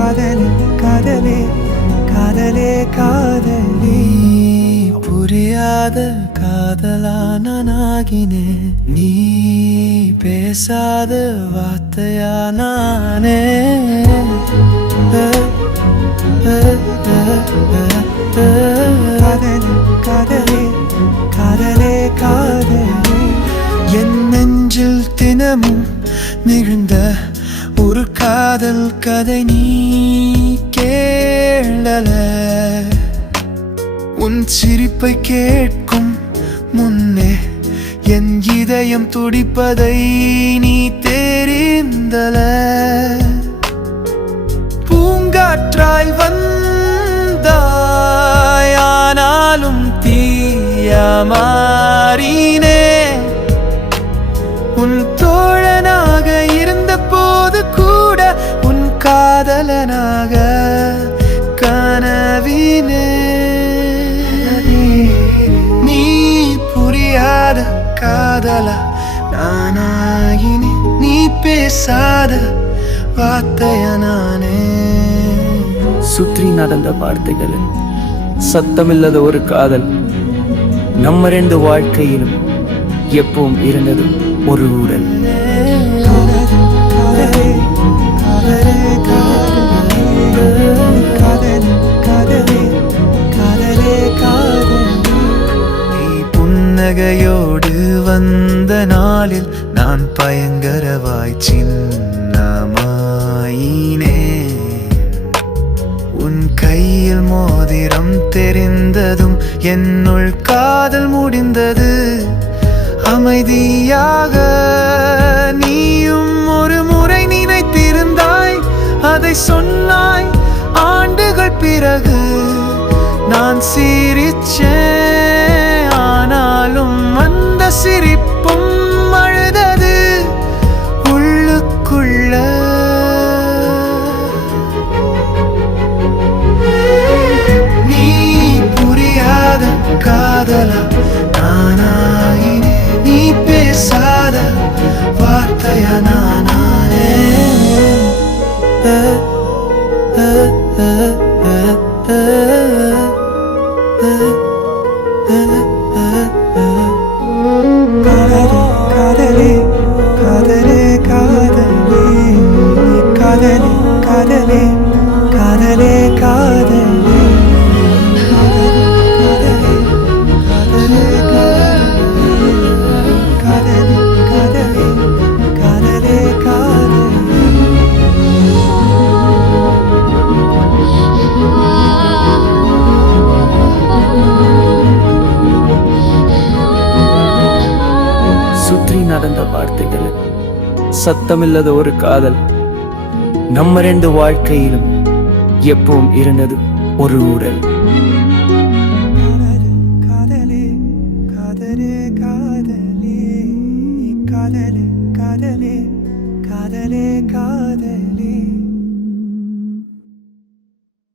காதலே காதலே காதலே காதலே புரியாத காதலா நானாகினே நீ பேசாத வார்த்தையா நானே காதலே காதலே காதலே காதலே என் நெஞ்சில் தினமும் நிகழ்ந்த ஒரு காதல் கதை நீ கேளல உன் சிரிப்பை கேட்கும் முன்னே என் இதயம் துடிப்பதை நீ தெரிந்தல பூங்காற்றாய் வந்தாய் ஆனாலும் தீயா மாறினே உன் தோழனாக இருந்த போது கூட உன் காதலனாக கனவினே நீ புரியாத காதலா நானாகினே நீ பேசாத வார்த்தைய நானே சுற்றி நடந்த வார்த்தைகள் சத்தமில்லாத ஒரு காதல் நம்ம ரெண்டு வாழ்க்கையிலும் எப்பவும் இருந்தது ஒரு ஊடல் நீ புன்னகையோடு வந்த நாளில் நான் பயங்கரவாய் சின்னமாயினே உன் கையில் மோதிரம் தெரிந்ததும் என்னுள் காதல் முடிந்தது அமைதியாக நீயும் ஒரு முறை நினைத்திருந்தாய் அதை சொன்னாய் ஆண்டுகள் பிறகு நான் சிரிச்சேன் ஆனாலும் அந்த சிரிப்பும் அழுதது உள்ளுக்குள்ள நீ புரியாத காதலா நானாயினே நீ பேசாத வார்த்தைய நானே காதலே காதலே காதலே காதலே காதலே காதலே காதலே சுற்றி நடந்த வார்த்தைகள் சத்தமில்லாத ஒரு காதல் நம்ம ரெண்டு வாழ்க்கையிலும் எப்பவும் இருந்தது ஒரு ஊடல்